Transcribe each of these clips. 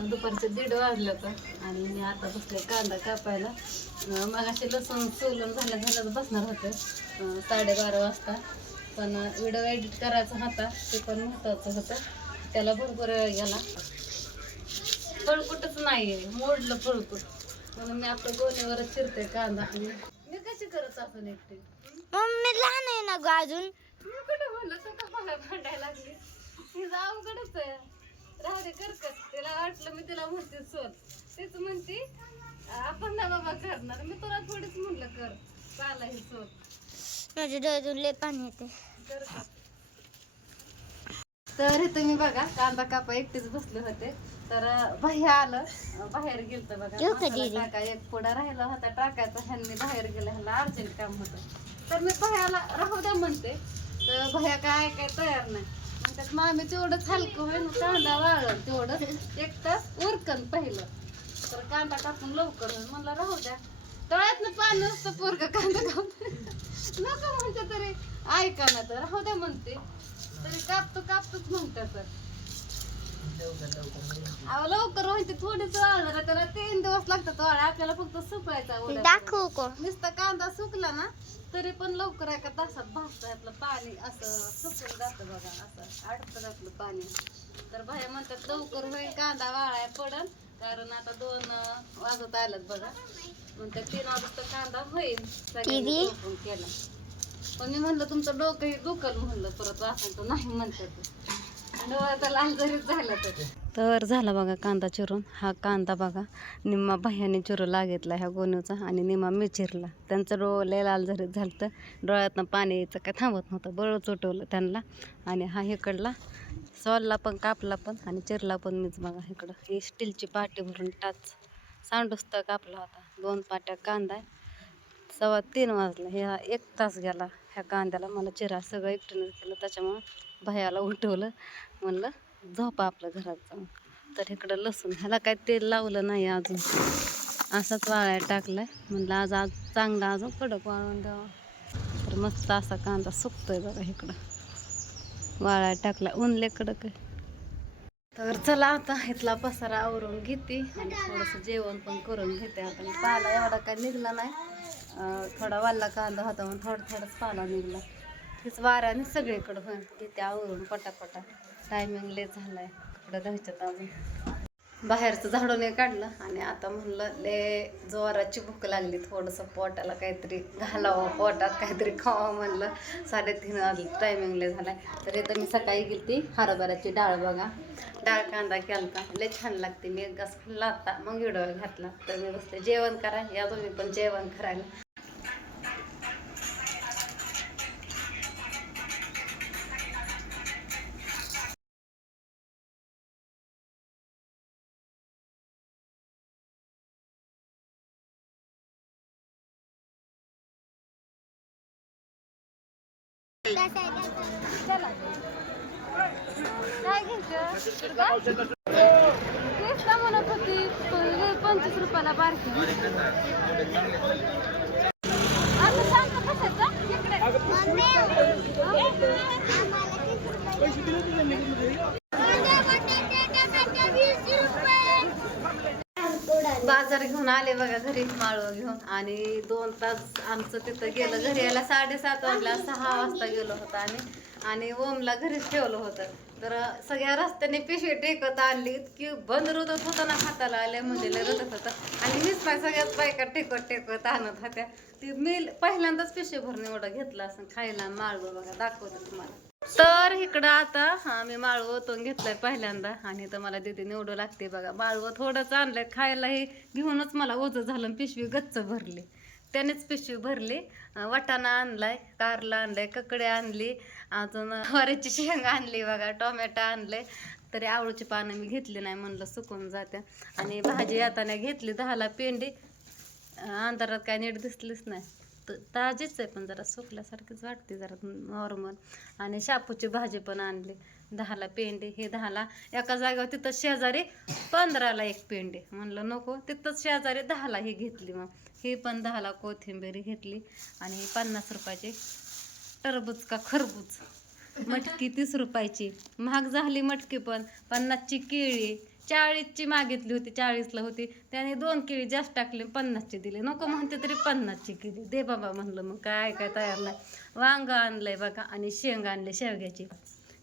दुपारचे 1:30 वाजलं तर आणि मी आता बसले कांदा कापायला. मगाशी लसूण सोलून झालं बसणार होते 12:30 वाजता, पण व्हिडिओ एडिट करायचा होता, ते पण महत्त्वाचं होतं. त्याला भरपूर वेळ गेला. फळकुटच नाही आहे, मोडलं फळकुट, म्हणून मी आपल्या गोणीवरच चिरते कांदा. आणि मी कशी करत असून एकटी, मम्मी लहान आहे ना ग अजून. मी कुठे म्हणलं तू का मला भांडायला लागली. तिचं अवघडच आहे, राहू दे करकत. तिला वाटलं मी तिला म्हणते सोड, तीच म्हणते आपण ना बाबा करणार, मी तुला थोडीच म्हणलं कर, चाला हे सोड. माझ्या डोळ्यातून लय पाणी येते. तर इथं मी बघा कांदा कापा एकटीच बसले होते, तर भैया आलं, बाहेर गेलत बघा मसाला टाका. एक पुडा राहिला होता टाकायचा, ह्यांनी बाहेर गेला, ह्याला अर्जंट काम होतं. तर मी भैयाला राहू द्या म्हणते, तर भैया काय तयार नाही म्हणतात. मामी तेवढंच हलकं होईल, कांदा वाळण तेवढं 1 तास उरकन पहिलं, तर कांदा कापून लवकर होईल. म्हणलं राहू द्या, तळ्यातनं पाणी नसतं पोरग कांदा कापून नको म्हणते, तरी ऐका ना, तर राहू द्या म्हणते, तरी कापतोच म्हणतात. अहो लवकर होईल, थोडीच वाळणार त्याला 3 दिवस लागतात वाळा. आपल्याला फक्त सुकवायचा, दाखवू को नुसता कांदा सुकला ना तरी पण लवकर एका तासात भाजतं. आपलं पाणी असं सुकून जातं बघा, असं अडतं आपलं पाणी. तर भाई म्हणतात लवकर होईल, कांदा वाळाय पडन, कारण आता 2 वाजत आल्यात बघा. म्हणतात 3 वाजता कांदा होईल सगळ्यांनी केला. पण मी म्हणलं तुमचं डोकं हे दुखल म्हणलं परत वाचन, तर नाही म्हणतात डोळ्याचा लाल जरीच झाला. तर झाला बघा कांदा चिरून. हा कांदा बघा निम्मा बाह्याने चिरू लागेतला ह्या गोणीचा, आणि निम्मा मी चिरला. त्यांचं डोळे लाल झरीत झालं, तर डोळ्यातनं पाणी यायचं काय थांबत नव्हतं, बळच उठवलं त्यांना. आणि हा इकडला सोलला पण, कापला पण आणि चिरला पण मीच बघा. इकडं ही स्टीलची पाटी भरून टाच सांडूसता कापला होता. 2 पाट्या कांदा, 2:15 वाजला. ह्या 1 तास गेला ह्या कांद्याला. मला चिरा सगळं एकटीनं केलं, त्याच्यामुळं भैयाला उठवलं, म्हणलं झोपा आपलं घरात जाऊन. तर इकडं लसूण, ह्याला काय तेल लावलं नाही अजून, असाच वाळायला टाकलाय. म्हणलं आज चांगला अजून कडक वाळून द्यावा. तर मस्त असा कांदा सुकतोय बघा. इकडं वाळायला टाकला, ऊन लय कडक आहे. तर चला आता इथला पसारा आवरून घेते आणि थोडंसं जेवण पण करून घेते. आपण पाला एवढा काय निघला नाही, थोडा वाला कांदा होता म्हणून थोडाच पाला निघला. तीच वाऱ्याने सगळीकडं होईल. घेते आवरून पटापटा, टायमिंग लेट झालाय, कपडे धुवायच्यात अजून. बाहेरचं झाडून काढलं आणि आता म्हणलं ले जोराची भूक लागली, थोडंसं पोटाला काहीतरी घालावं, पोटात काहीतरी खावं म्हणलं. 3:30 वाजले, टायमिंग ले झालाय. तर इथं मी सकाळी गेली हरभऱ्याची डाळ बघा, डाळ कांदा केलता, लय छान लागते. मी एक घास खाल्ला आता, मग व्हिडिओ घातला. तर मी बसते जेवण करा, या तुम्ही पण जेवण करायला. चला काय घ्यायचं तेच ना म्हणत होती, 25 रुपयाला बारकी. आता सांग कशाचा इकडे बाजार घेऊन आले बघा घरी, माळव घेऊन. आणि 2 तास आमचं तिथं गेलं. घरी यायला 7:30 वाजला, 6 वाजता गेलो होतं. आणि ओमला घरीच ठेवलं होतं. तर सगळ्या रस्त्याने पिशवी टेकत आणली, इतकी बंद रुतत होतं ना, हाताला आल्या म्हणजे लय रुतत होतं. आणि मीच पाय सगळ्यात बायका टेकत आणत होत्या. ती मी पहिल्यांदाच पिशवी भरून एवढं घेतलं असं खायला. माळव बघा दाखवते तुम्हाला. तर इकडं आता मी माळव ओतून घेतलंय पहिल्यांदा, आणि तर मला तिथे निवडू लागते बघा. माळव थोडंच आणलंय, खायला हे घेऊनच मला ओझं झालं. पिशवी गच्च भरली, त्यानेच पिशवी भरली. वाटाणा आणलाय, कारला आणलाय, ककडे आणली, अजून हरची शेंग आणली बघा, टोमॅटो आणले. तरी आवळूची पानं मी घेतली नाही, म्हणलं सुकून जात्या. आणि भाजी आता घेतली 10ला पेंडी. अंधारात काय नीट दिसलीच नाही, ताजीच आहे पण जरा सुकल्यासारखीच वाटते, जरा नॉर्मल. आणि शापूची भाजी पण आणली 10ला पेंडी. हे 10ला एका जागेवर, तिथं शेजारी 15ला 1 पेंडी. म्हणलं नको, तिथंच शेजारी 10ला ही घेतली. मग ही पण 10ला कोथिंबीर घेतली. आणि 50 रुपयाची टरबूज का खरबूज, मटकी 30 रुपयाची. महाग झाली मटकी पण. 50ची केळी, 40ची मागितली होती, 40ला होती. त्याने 2 केळी जास्त टाकले, 50ची दिली. नको म्हणते तरी 50ची केली. दे बाबा म्हणलं, मग काय तयार नाही. वांग आणलंय बघा आणि शेंग आणले शेवग्याची.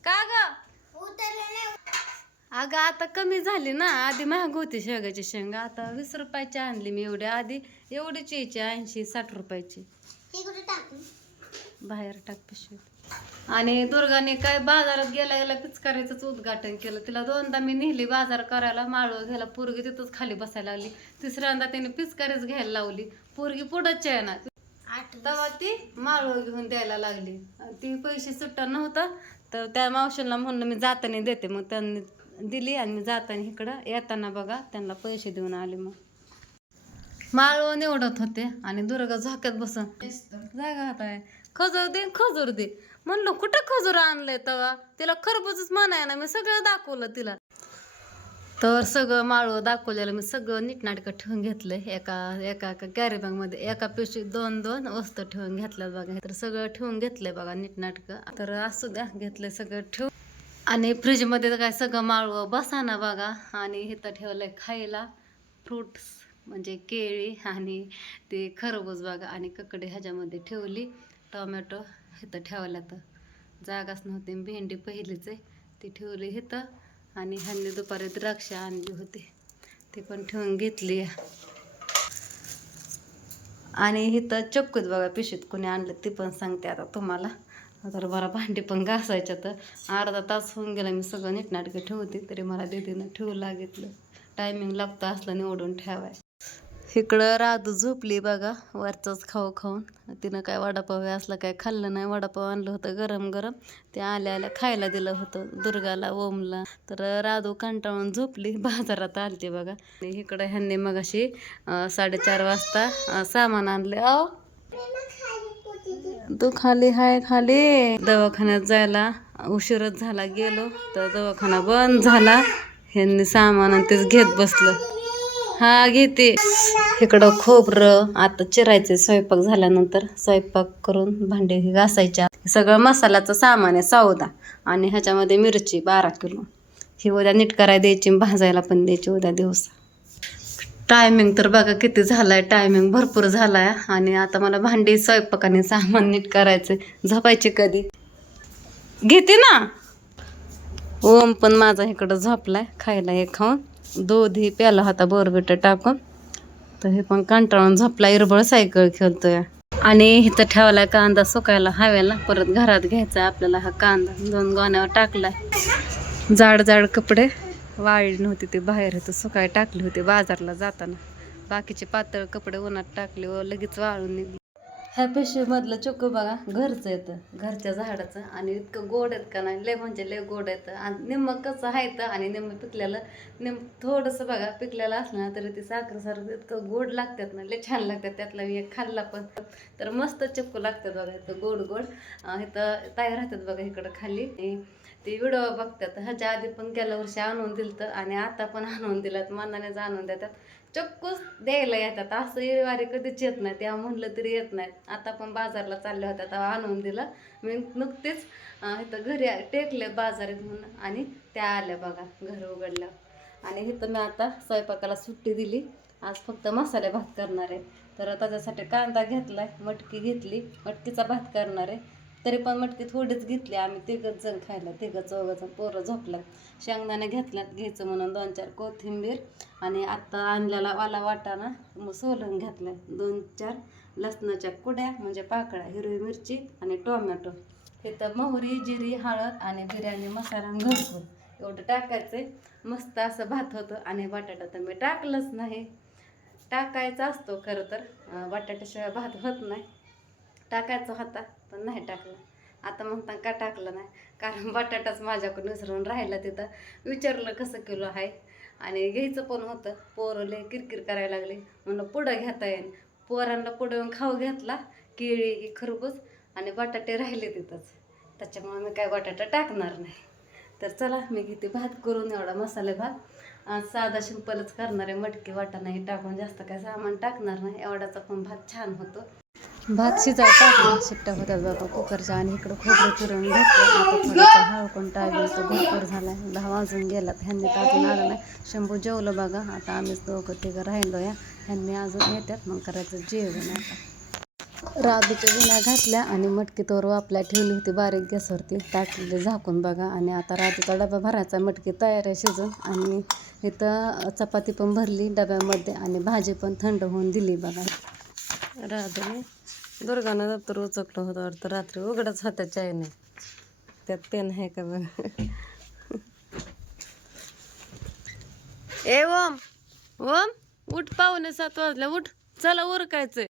का ग अगं आता कमी झाली ना, आधी महाग होती शेवग्याची शेंग, आता 20 रुपयाची आणली मी. एवढी आधी एवढीच यायची 80-60 रुपयाची. बाहेर टाक पिशवीत. आणि दुर्गाने काय बाजारात गेला गेला पिचकारीचंच उद्घाटन केलं. तिला 2दा मी नेली बाजार करायला, माळव घ्यायला. पोरगी तिथंच खाली बसायला लागली. 3ऱ्यांदा तिने पिचकारीच घ्यायला लावली. पोरगी पुढंच आहे ना, तेव्हा ती माळव घेऊन द्यायला लागली. ती पैसे सुट्टा नव्हता, तर त्या मावशीला म्हणलं मी जाताना देते. मग त्यांनी दिली आणि मी जाताना इकडं येताना बघा त्यांना पैसे देऊन आले. मग माळव निवडत होते आणि दुर्गा झोक्यात बसून जागा हाताय खजूर दे म्हणलं. कुठं खजूर आणलंय तेव्हा? तिला खरबूजच म्हणाय ना, मी सगळं दाखवलं तिला. तर सगळं माळव दाखवलेलं मी सगळं नीटनाटकं ठेवून घेतलंय. एका कॅरी बॅगमध्ये एका पिशवीत 2 वस्तू ठेवून घेतल्यात बघा. तर सगळं ठेवून घेतलंय बघा नीटनाटकं. तर असू द्या, घेतलंय सगळं ठेवून. आणि फ्रीजमध्ये तर काय सगळं माळव बसाना बघा. आणि इथं ठेवलंय खायला फ्रूट्स म्हणजे केळी आणि ते खरबूज बघा. आणि ककडी ह्याच्यामध्ये ठेवली. टोमॅटो इथं ठेवल्या, तर जागाच नव्हती. भेंडी पहिलीच आहे ती ठेवली इथं. आणि ह्यांनी दुपारी द्राक्ष आणली होती, ती पण ठेवून घेतली. आणि इथं चक्कूत बघा पिशवीत कोणी आणलं ती पण सांगते आता तुम्हाला. तर मला भांडी पण घासायच्या, तर अर्धा तास होऊन गेला मी सगळं नीटनाटकं ठेवते, तरी मला दीदीनं ठेवू लागितलं. टायमिंग लागतं असलं निवडून ठेवाय. इकडं राधू झोपली बघा वरचंच खाऊन. तिनं काय वडापाव असलं काय खाल्लं नाही. वडापाव आणलं होतं गरम गरम, ते आल्या खायला दिलं होतं दुर्गाला ओमला. तर राधू कंटाळून झोपली. बाजारात आलती बघा. इकडं ह्यांनी मग अशी 4:30 वाजता सामान आणले. तू खाली दवाखान्यात जायला उशीरच झाला. गेलो तर दवाखाना बंद झाला. ह्यांनी सामान तेच घेत बसलं. हा घेते. इकडं खोबरं आता चिरायचं स्वयंपाक झाल्यानंतर. स्वयंपाक करून भांडे घासायच्या. सगळं मसाल्याचं सामान आहे सौदा. आणि ह्याच्यामध्ये मिरची 12 किलो. ही उद्या नीट करायला द्यायची, भाजायला पण द्यायची उद्या दिवस. टायमिंग तर बघा किती झालाय, टायमिंग भरपूर झालाय. आणि आता मला भांडी स्वयंपाकाने सामान नीट करायचं. झोपायची कधी घेते ना. ओम पण माझा इकडं झोपलाय खायला हे खाऊन. दूध ही प्याला होता बोरबिट टाकून, तर हे पण कंटाळून झोपला. इरबळ सायकल खेळतोय. आणि इथं ठेवलाय कांदा सुकायला हव्याला. परत घरात घ्यायचा आपल्याला हा कांदा. 2 गोण्यावर टाकलाय. जाड कपडे वाळली नव्हती, ते बाहेर होतं सुकाय टाकले होते बाजारला जाताना. बाकीचे पातळ कपडे उन्हात टाकले व लगेच वाळून निघले. ह्या पिशवीमधलं चोकू बघा घरचं येतं, घरच्या झाडाचं. आणि इतकं गोड आहेत का नाही, लय म्हणजे लय गोड येतं. आणि निम्म कसं आहे आणि निम्म पिकलेलं. थोडंसं बघा पिकलेलं असलं ना तरी ते साखरेसारखं इतकं गोड लागतात ना, लय छान लागतात. त्यातला मी एक खाल्ला पण, तर मस्त चक्कू लागतात बघा. इथं गोड इथं ताई राहतात बघा इकडं खाली. ते व्हिडिओ बघतात. ह्याच्या आधी पण गेल्या वर्षी आणून दिलं तर, आणि आता पण आणून दिलात. मनानेच आणून देतात. चक्कूच द्यायला येतात. असं येवारी कधीच येत नाही. तेव्हा म्हणलं तरी येत नाहीत. आता पण बाजारला चालल्या होत्या तेव्हा आणून दिलं मी. नुकतेच इथं घरी टेकले बाजारात म्हणून, आणि त्या आल्या बघा घर उघडल्या. आणि इथं मी आता स्वयंपाकाला सुट्टी दिली. आज फक्त मसाले भात करणार आहे. तर त्याच्यासाठी कांदा घेतलाय, मटकी घेतली, मटकीचा भात करणार आहे. तरी पण मटकी थोडीच घेतली. आम्ही 3 जण खायला, 3-4 जण. पोरं झोपल्यात. शेंगदाणे घातल्यात म्हणून 2-4 कोथिंबीर. आणि आत्ता आणलेला वाला वाटाणा मग सोलून घातलाय. 2-4 लसणाच्या कुड्या म्हणजे पाकळ्या, हिरवी मिरची आणि टोमॅटो. इथं मोहरी, जिरी, हळद आणि बिर्याणी मसाला घरपूर एवढं टाकायचंय. मस्त असं भात होतं. आणि बटाटा तर मी टाकलंच नाही. टाकायचा असतो खरं तर, बटाट्याशिवाय भात होत नाही. टाकायचा होता पण नाही टाकला. आता म्हणता का टाकलं नाही, कारण बटाटाच माझ्याकडून विसरून राहिला. तिथं विचारलं कसं किलो आहे, आणि घ्यायचं पण होतं. पोरं लय किरकिर करायला लागले. म्हणलं पुढं घेता येईल. पोरांना पुढं येऊन खाऊ घेतला. केळी, खरबूज आणि बटाटे राहिले तिथंच. त्याच्यामुळे मी काय बटाटा टाकणार नाही. तर चला मी घेते भात करून. एवढा मसाले भात आज साधा सिंपलच करणार आहे. मटकी वाटाणाही टाकून, जास्त काय सामान टाकणार नाही. एवढाचा पण भात छान होतो. भात शिजाय टाकला, शिट्ट्या होत्यात बाबा कुकरच्या आणि इकडं खोबरं चिरून घेतलं. आता थोडंसं हळकून टाकलं तर भरपूर झाला. 10 वाजून गेलात. ह्यांनी तर अजून आलं नाही. शंभू जेवलं बघा. आता आम्हीच दोघं तिघं राहिलो या. ह्यांनी अजून येतात, मग करायचं जेवण. आता राधूच्या गुण्या घातल्या आणि मटकी तोर वापल्या ठेवली होती बारीक गॅसवरती, टाकलेली झाकून बघा. आणि आता राधूचा डबा भरायचा, मटकी तयार आहे शिजून. आणि इथं चपाती पण भरली डब्यामध्ये आणि भाजी पण थंड होऊन दिली बघा. राधूने दुर्गानं दप्तर उचकलं होतं वाटतं रात्री, उघडच होत्या चायने. त्यात पेन आहे का बघ. ए ओम, ओम उठ, 6:45 वाजल्या, उठ, चला उरकायचंय.